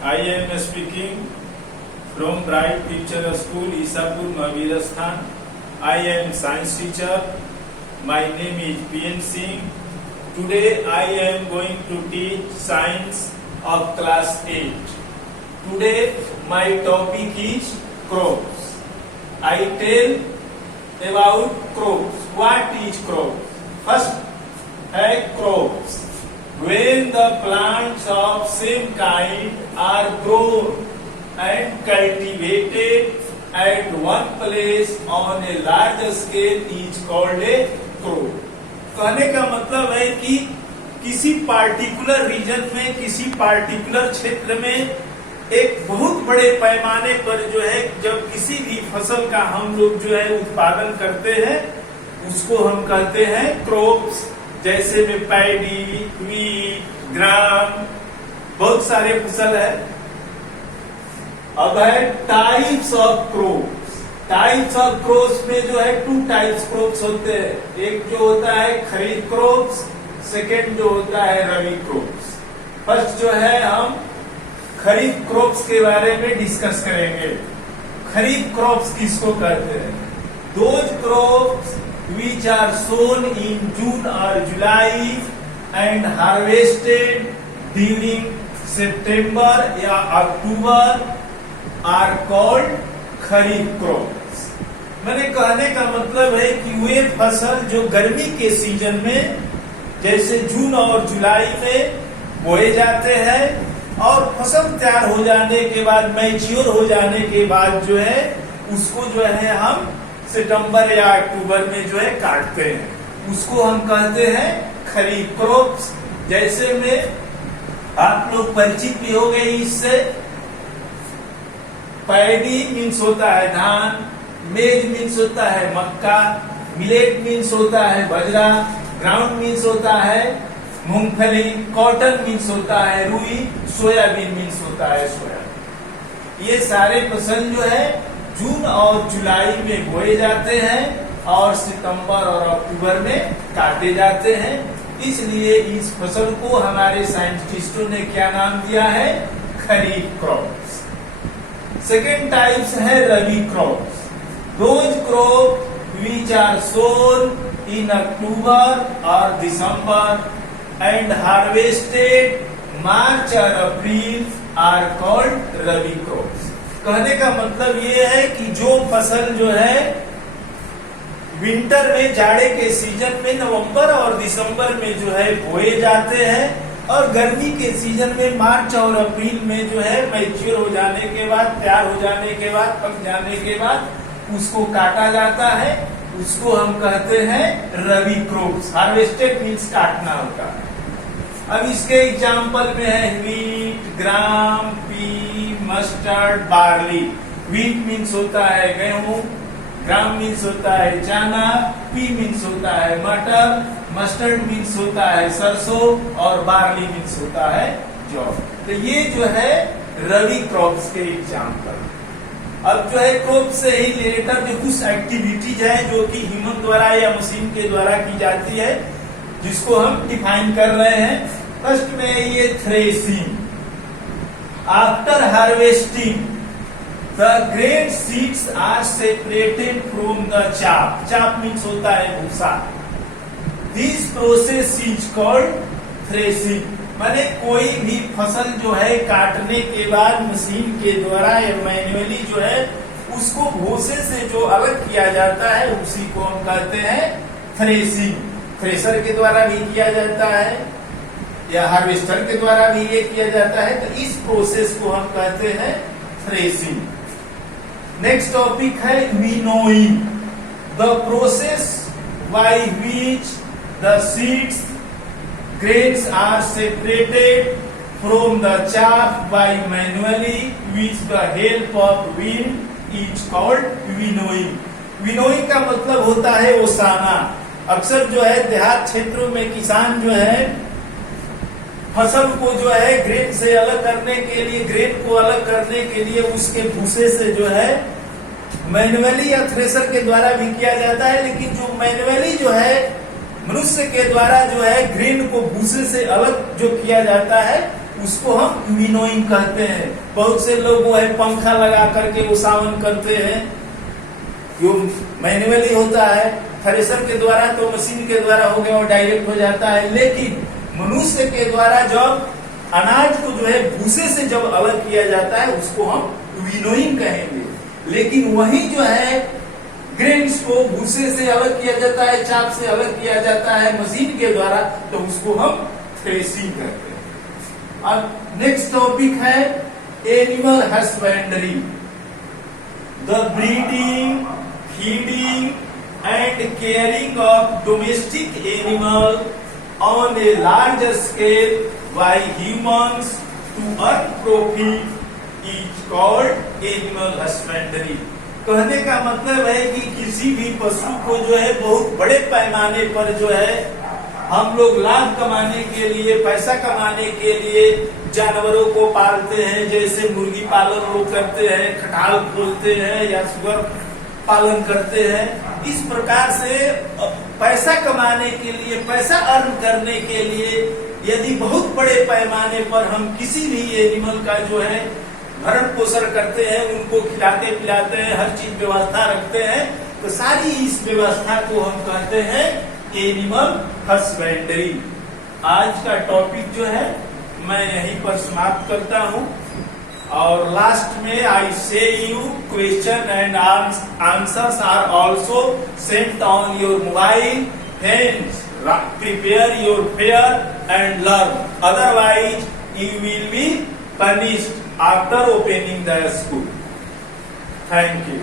I am speaking from Bright Future School, Isapur, Mahabirasthan. I am science teacher. My name is P.N. Singh. Today I am going to teach science of class 8. Today my topic is crops. I tell about crops. What is crops? First, crops. When the plants of same kind are grown and cultivated at one place on a large scale is called a crop. कहने का मतलब है कि किसी particular reason में, किसी particular क्षेत्र में एक बहुत बड़े पैमाने पर जो है जब किसी भी फसल का हम लोग जो है उत्पादन करते हैं उसको हम कहते हैं क्रॉप्स। जैसे में पैडी, वीट, ग्राम, बहुत सारे फसल है। अब है types of crops. Types of crops में जो है 2 टाइप्स क्रॉप्स होते हैं। एक जो होता है खरीफ क्रॉप्स, सेकेंड जो होता है रबी क्रॉप्स। फर्स्ट जो है हम खरीफ क्रॉप्स के बारे में डिस्कस करेंगे। खरीफ क्रॉप्स किसको कहते हैं? Those crops which are sown in June or July and harvested during September या October are called kharif crops. मैंने कहने का मतलब है कि वे फसल जो गर्मी के सीजन में जैसे जून और जुलाई में बोए जाते हैं और फसल तैयार हो जाने के बाद, मैच्योर हो जाने के बाद जो है उसको जो है हम सितंबर या अक्टूबर में जो है काटते हैं, उसको हम कहते हैं खरीफ क्रॉप्स। जैसे में आप लोग परिचित भी हो गए इससे। पैडी मीन्स होता है धान, मेज मीन्स होता है मक्का, मिलेट मीन्स होता है बजरा, ग्राउंड मीन्स होता है मूंगफली, कॉटन मीन्स होता है रुई, सोयाबीन मीन्स होता है सोया। ये सारे फसल जो है जून और जुलाई में बोए जाते हैं और सितंबर और अक्टूबर में काटे जाते हैं। इसलिए इस फसल को हमारे साइंटिस्टों ने क्या नाम दिया है? खरीफ क्रॉप्स। सेकेंड टाइप्स है rabi crops. Those crop which are sown in October or December and harvested March or April are called rabi crops. कहने का मतलब ये है कि जो फसल जो है विंटर में, जाड़े के सीजन में नवंबर और दिसंबर में जो है बोए जाते हैं और गर्मी के सीजन में मार्च और अप्रैल में जो है मैच्योर हो जाने के बाद, तैयार हो जाने के बाद, पक जाने के बाद उसको काटा जाता है, उसको हम कहते हैं रबी क्रॉप्स। हार्वेस्टेड मीन्स काटना होता है। अब इसके एग्जाम्पल में है wheat, gram, pea, mustard, barley. Wheat means होता है गेहूं, ग्राम मीन्स होता है चना, पी मीन्स होता है मटर, मस्टर्ड मीन्स होता है सरसों और बार्ली मीन्स होता है जौ। तो ये जो है रबी क्रॉप्स के एग्जाम्पल। अब जो है क्रॉप से ही रिलेटेड जो कुछ एक्टिविटीज है जो कि ह्यूमन द्वारा या मशीन के द्वारा की जाती है, जिसको हम डिफाइन कर रहे हैं। फर्स्ट में ये threshing. After harvesting the grain seeds are separated from the chaff. Chaff means होता है भूसा। This process is called threshing. माने कोई भी फसल जो है काटने के बाद मशीन के द्वारा या मैन्युअली जो है उसको भूसे से जो अलग किया जाता है उसी को हम कहते हैं थ्रेसिंग। थ्रेसर के द्वारा भी किया जाता है या हार्वेस्टर के द्वारा भी ये किया जाता है। तो इस प्रोसेस को हम कहते हैं थ्रेसिंग। नेक्स्ट टॉपिक है winnowing. The process by which the seeds grains are separated from the chaff by manually with the help of wind is called winnowing. winnowing का मतलब होता है ओसाना। अक्सर जो है देहात क्षेत्रों में किसान जो है फसल को जो है ग्रेन से अलग करने के लिए, ग्रेन को अलग करने के लिए उसके भूसे से जो है मैन्युअली या थ्रेसर के द्वारा भी किया जाता है। लेकिन जो मैन्युअली जो है मनुष्य के द्वारा जो है ग्रेन को भूसे से अलग जो किया जाता है उसको हम विनोइंग कहते हैं। बहुत से लोग वो है पंखा लगा करके वो सावन करते हैं, जो मैन्युअली होता है, थ्रेशर के द्वारा तो मशीन के द्वारा हो गया और डायरेक्ट हो जाता है। लेकिन मनुष्य के द्वारा जब अनाज को जो है भूसे से जब अलग किया जाता है उसको हम विनोइंग कहेंगे। लेकिन वही जो है ग्रेन्स को भूसे से अलग किया जाता है, चाप से अलग किया जाता है मशीन के द्वारा, तो उसको हम थ्रेशिंग कहते हैं। अब नेक्स्ट टॉपिक है animal husbandry, the breeding, feeding and caring of domestic animal on a large scale by humans to earn profit is called animal husbandry। कहने का मतलब है कि किसी भी पशु को जो है बहुत बड़े पैमाने पर जो है हम लोग लाभ कमाने के लिए, पैसा कमाने के लिए जानवरों को पालते हैं। जैसे मुर्गी पालन लोग करते हैं, खटाल खोलते हैं या सुअर पालन करते हैं। इस प्रकार से पैसा कमाने के लिए, पैसा अर्न करने के लिए यदि बहुत बड़े पैमाने पर हम किसी भी एनिमल का जो है भरण पोषण करते हैं, उनको खिलाते पिलाते हैं, हर चीज व्यवस्था रखते हैं, तो सारी इस व्यवस्था को हम कहते हैं एनिमल हस्बेंड्री। आज का टॉपिक जो है मैं यहीं पर समाप्त करता हूँ। और लास्ट में I say you question and answers are also sent on your mobile, hence prepare your fair and learn, otherwise you will be punished after opening the school. Thank you.